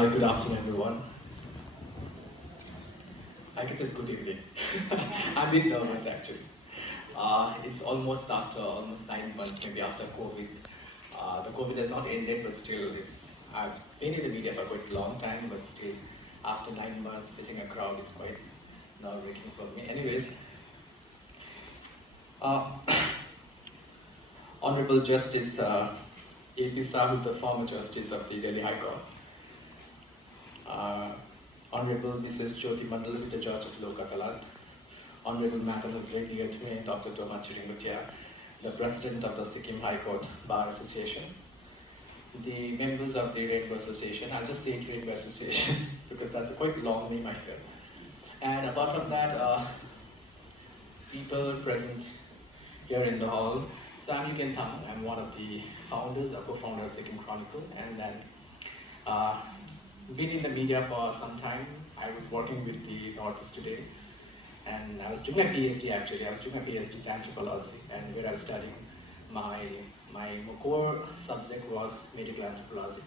Hi, good afternoon, everyone. I guess it's good evening. I'm a bit nervous actually. It's almost after almost 9 months, maybe after COVID. The COVID has not ended, but still, I've been in the media for quite a long time, but still, after 9 months, facing a crowd is quite nerve-wracking for me. Anyways, uh, Honorable Justice A.P. Shah, who's the former Justice of the Delhi High Court, uh, Honorable Mrs. Jyoti Mandal, who is the Judge of Lok Adalat, Honorable Madam who's very dear to me, Dr. Toma Chiringutia, the President of the Sikkim High Court Bar Association, the members of the Rainbow Association. I'll just say it Rainbow Association because that's a quite long name, I feel. And apart from that, people present here in the hall. Sam Yukentham, I'm one of the founders, a co-founder of Sikkim Chronicle, and then been in the media for some time. I was working with the Northeast Today, and I was doing my PhD actually. I was doing my PhD in anthropology, and where I was studying my core subject was medical anthropology.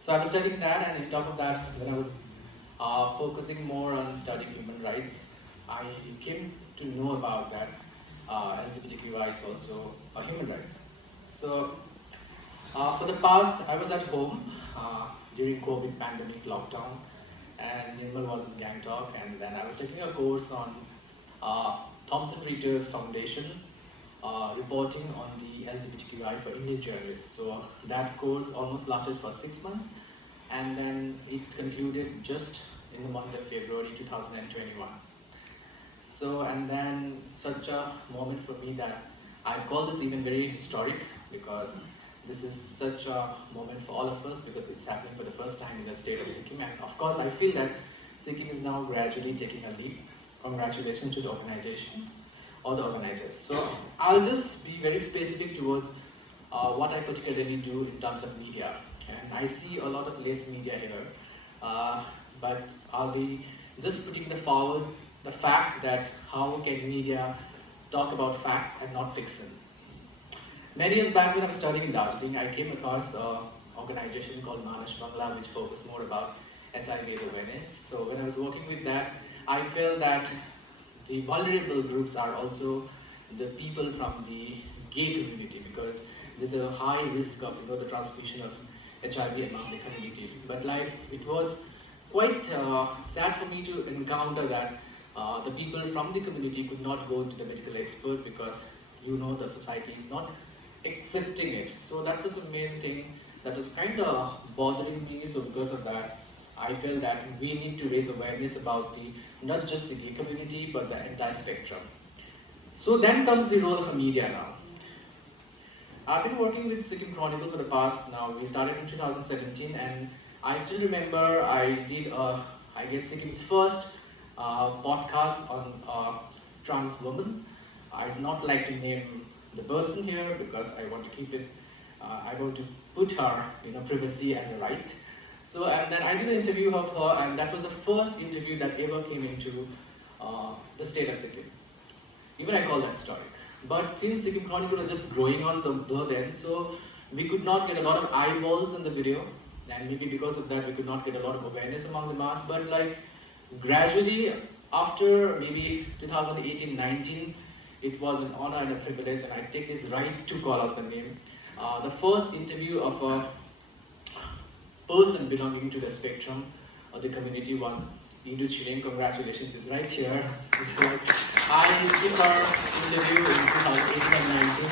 So I was studying that, and on top of that, when I was focusing more on studying human rights, I came to know about that LGBTQI is also human rights. So for the past, I was at home during COVID pandemic lockdown, and Nirmal was in Gangtok, and then I was taking a course on Thomson Reuters Foundation, reporting on the LGBTQI for Indian journalists. So that course almost lasted for 6 months, and then it concluded just in the month of February 2021. So, and then such a moment for me that I'd call this even very historic, because this is such a moment for all of us, because it's happening for the first time in the state of Sikkim. And of course, I feel that Sikkim is now gradually taking a lead. Congratulations to the organization or the organizers. So I'll just be very specific towards what I particularly do in terms of media. And I see a lot of less media here, but I'll be just putting forward the fact that how can media talk about facts and not fiction. Many years back when I was studying in Darjeeling, I came across an organization called Manas Bangla, which focused more about HIV awareness. So when I was working with that, I felt that the vulnerable groups are also the people from the gay community, because there's a high risk of the transmission of HIV among the community. But like it was quite sad for me to encounter that the people from the community could not go to the medical expert because the society is not accepting it. So that was the main thing that was kind of bothering me. So because of that, I felt that we need to raise awareness about not just the gay community, but the entire spectrum. So then comes the role of a media now. I've been working with Sikkim Chronicle for the past now. We started in 2017, and I still remember I did, I guess, Sikkim's first podcast on trans women. I'd not like to name the person here because I want to keep it, I want to put her privacy as a right. So, and then I did an interview of her, and that was the first interview that ever came into the state of Sikkim. Even I call that historic. But since Sikkim Chronicle was just growing on then, so we could not get a lot of eyeballs on the video, and maybe because of that we could not get a lot of awareness among the mass. But like gradually, after maybe 2018-19, it was an honor and a privilege, and I take this right to call out the name. The first interview of a person belonging to the spectrum of the community was Indu Chileng. Congratulations, is right here. I did her interview in 2018 and 19,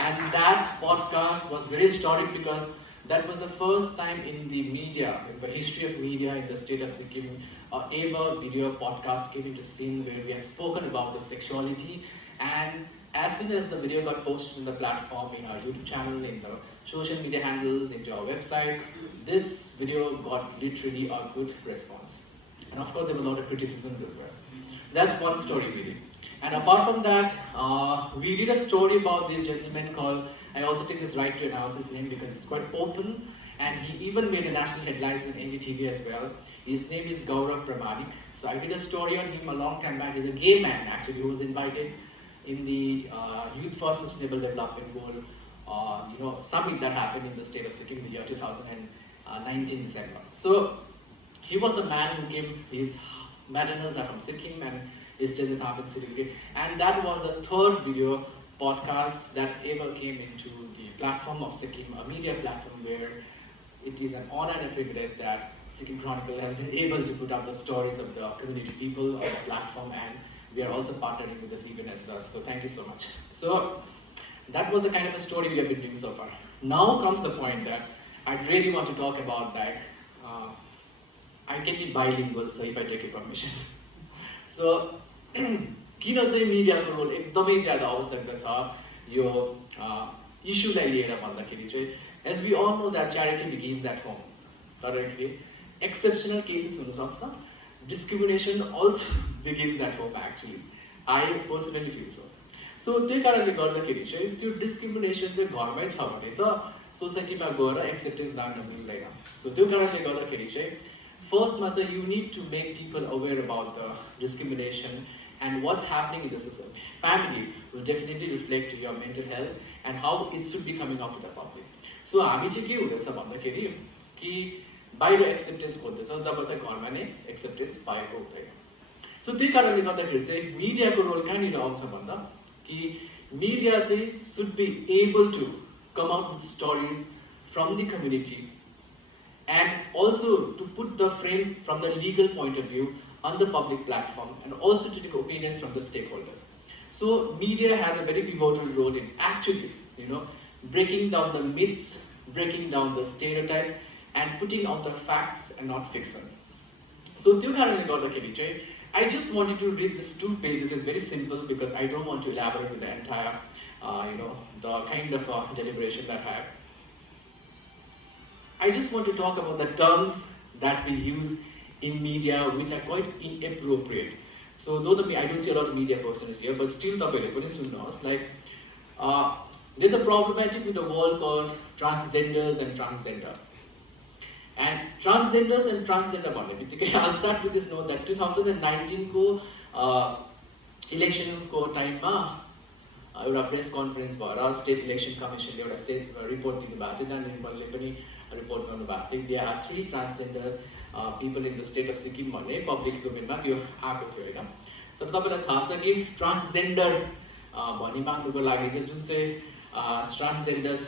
and that podcast was very historic because that was the first time in the media, in the history of media in the state of Sikkim, ever video podcast came into scene where we had spoken about the sexuality. And as soon as the video got posted in the platform, in our YouTube channel, in the social media handles, into our website, this video got literally a good response. And of course, there were a lot of criticisms as well. So that's one story we did. And apart from that, we did a story about this gentleman called, I also take this right to announce his name because it's quite open, and he even made a national headlines in NDTV as well. His name is Gaurav Pramanik. So I did a story on him a long time back. He's a gay man actually who was invited in the Youth for Sustainable Development Goal summit that happened in the state of Sikkim in the year 2019 December. So he was the man who came, his maternals are from Sikkim and his stages happened in Siliguri. And that was the third video podcast that ever came into the platform of Sikkim, a media platform where it is an honor and a privilege that Sikkim Chronicle has been able to put out the stories of the community people on the platform, and we are also partnering with this event as well. So thank you so much. So that was the kind of a story we have been doing so far. Now comes the point that I really want to talk about that. I can be bilingual, so if I take your permission. So, किन चाहिँ मिडियाको role एकदमै ज्यादा आवश्यकता छ यो इस्युलाई लिएर भन्दाखेरि चाहिँ as we all know that charity begins at home. तर exceptional cases हुन सक्छ. Discrimination also begins at home actually. I personally feel so. So त्यही कारणले गर्दाखेरि चाहिँ त्यो डिस्क्रिमिनेसन चाहिँ घरमै छ भने त सोसाइटीमा गएर एक्सेप्टेन्स माग्न मिल्दैन. सो त्यो कारणले गर्दाखेरि चाहिँ फर्स्टमा चाहिँ you need to make people aware about the discrimination and what's happening in the society. Family will definitely reflect your mental health and how it should be coming up to the public. So हामी चाहिँ के हुँदैछ भन्दाखेरि कि बाहिर acceptance खोज्दैछ जब चाहिँ घरमा नै एक्सेप्टेन्स पाएको हुँदैन. सो त्यही कारणले गर्दाखेरि चाहिँ मिडियाको रोल कहाँनिर आउँछ भन्दा कि मिडिया चाहिँ should be able to come out with stories from the community and also to put the frames from the legal point of view on the public platform and also to take opinions from the stakeholders. So media has a very pivotal role in actually, breaking down the myths, breaking down the stereotypes and putting out the facts and not fiction. So त्यो कारणले गर्दाखेरि चाहिँ I just wanted to read these 2 pages. It's very simple because I don't want to elaborate with the entire, the kind of deliberation that I have. I just want to talk about the terms that we use in media which are quite inappropriate. So though I don't see a lot of media persons here, but still like there's a problematic with the word called transgenders and transgender. And transgenders and transgender I'll start with this note that 2019 election time एउटा press conference भएर state election कमिसनले एउटा report दिनुभएको थियो जहाँ निर्मलले पनि report गर्नुभएको थियो. They are 3 transgender people in the state of Sikkim भन्ने पब्लिक डोमेनमा त्यो आएको थियो होइन. तर तपाईँलाई थाहा छ कि ट्रान्सजेन्डर भनी माग्नुको लागि चाहिँ जुन चाहिँ ट्रान्सजेन्डर्स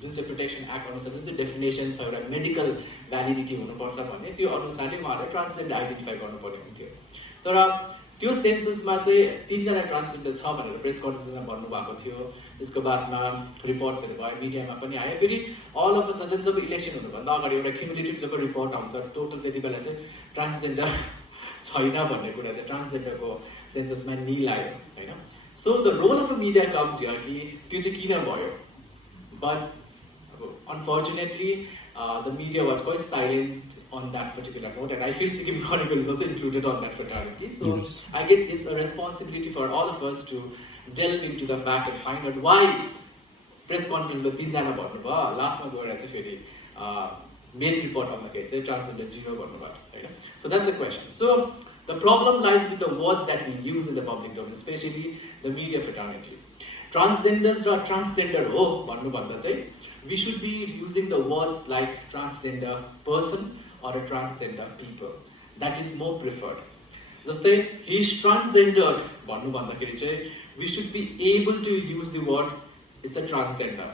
जुन चाहिँ प्रोटेक्सन एक्ट अनुसार जुन चाहिँ डेफिनेसन छ एउटा मेडिकल भ्यालिडिटी हुनुपर्छ भन्ने त्यो अनुसारले उहाँहरूले ट्रान्सजेन्डर आइडेन्टिफाई गर्नुपर्ने हुन्थ्यो. तर त्यो सेन्ससमा चाहिँ 3 जना ट्रान्सजेन्डर छ भनेर प्रेस कन्फरेन्समा भन्नुभएको थियो. त्यसको बादमा रिपोर्ट्सहरू भयो, मिडियामा पनि आयो. फेरि अल अफ अ सडन जब इलेक्सन हुनुभन्दा अगाडि एउटा क्युमुलेटिभ जब रिपोर्ट आउँछ टोटल त्यति बेला चाहिँ ट्रान्सजेन्डर छैन भन्ने कुरा चाहिँ ट्रान्सजेन्डरको सेन्ससमा निल आयो होइन. So the role of a media comes here कि त्यो चाहिँ किन भयो. But unfortunately the media was quite silent on that particular note, and I feel Sikkim Chronicle is also included on that fraternity. So I guess it's a responsibility for all of us to delve into the fact and find out why press conference with Pindana भन्नुभयो लास्टमा गएर चाहिँ फेरि main report आउँदाखेरि चाहिँ transgender zero भन्नुभयो. So that's the question. So the problem lies with the words that we use in the public domain, especially the media fraternity. Transgenders र transgender हो भन्नुभन्दा चाहिँ we should be using the words like transgender person or a transgender people. That is more preferred. जस्तै he is transgendered भन्नु भन्दाखेरि चाहिँ we should be able to use the word it's a transgender.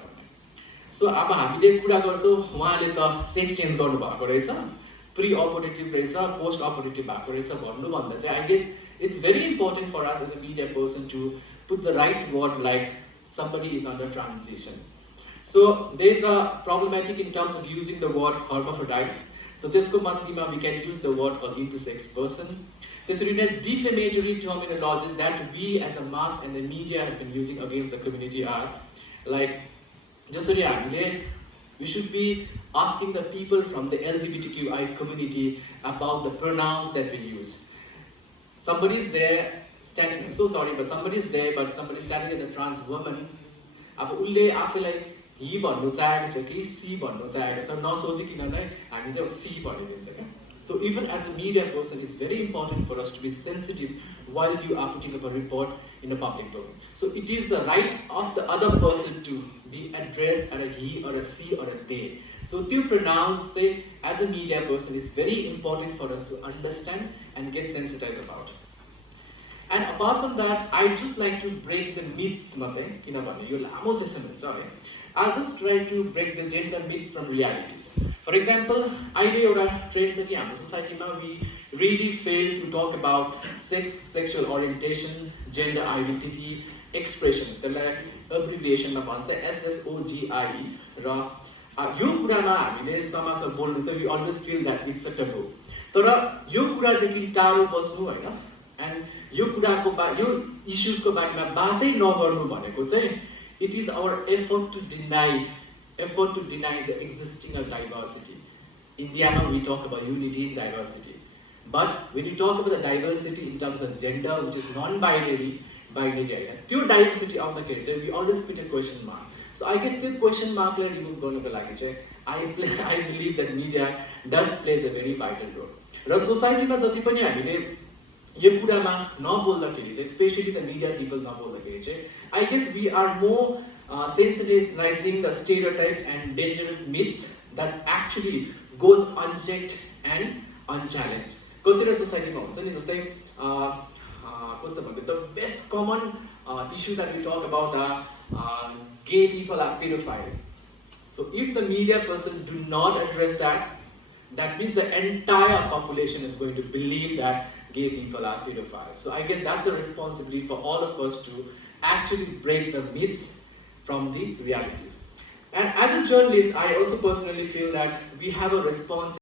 So अब हामीले कुरा गर्छौँ उहाँले त सेक्स चेन्ज गर्नु भएको रहेछ, प्री अपरेटिभ रहेछ, पोस्ट अपरेटिभ भएको रहेछ भन्नु भन्दा चाहिँ I guess it's very important for us as a media person to put the right word like somebody is under transition. So there's a problematic in terms of using the word hermaphrodite. So त्यसको मध्येमा we can use the word called intersex person. This is a defamatory terminology that we as a mass and the media has been using against the community are like जसरी हामीले we should be asking the people from the LGBTQI community about the pronouns that we use. Somebody is there standing, I'm so sorry, but somebody is there, but somebody standing as a trans woman. अब उसले आफैलाई ही भन्नु चाहेको छ कि सी भन्नु चाहेको छ नसोधिकन नै हामी चाहिँ सी भनिदिन्छ क्या. So even as a media person, it's very important for us to be sensitive while you are putting up a report in a public domain. So it is the right of the other person to be addressed as a he or a she or a they. So to pronounce, say, as a media person, it's very important for us to understand and get sensitized about. And apart from that, I just like to break the myths मात्रै किनभने यो लामो session हुन्छ है. I'll just try to break the gender myths from realities. For example, अहिले एउटा trained छ कि हाम्रो सोसाइटीमा we really fail to talk about sex, sexual orientation, gender identity, expression. त्यसलाई abbreviationमा भन्छ SSOGIE र यो कुरामा हामीले समाजमा बोल्नु चाहिँ we always feel that it's a taboo. तर यो कुरादेखि टाढो बस्नु हैन and यो कुराको यो इश्यूजको बारेमा बातै नगर्नु भनेको चाहिँ it is our effort to deny the existing of diversity. Indiaमा we talk about unity in diversity, but when you talk about the diversity in terms of gender, which is non-binary, हैन त्यो diversity आउँदाखेरि चाहिँ we always put a question mark. So I guess त्यो question mark लाई remove गर्नको लागि चाहिँ I believe that media does plays a very vital role. र सोसाइटीमा जति पनि हामीले यो कुरामा नबोल्दाखेरि चाहिँ स्पेशली द मिडिया पिपल नबोल्दाखेरि चाहिँ I guess we are more sensitizing the stereotypes and dangerous myths that actually goes unchecked and unchallenged. कतिवटा सोसाइटीमा हुन्छ नि जस्तै कस्तो भन्दा the best common issue that we talk about are gay people are pedophile. So if the media person do not address that, that means the entire population is going to believe that gay people are pedophiles. So I guess that's the responsibility for all of us to actually break the myths from the realities. And as a journalist, I also personally feel that we have a responsibility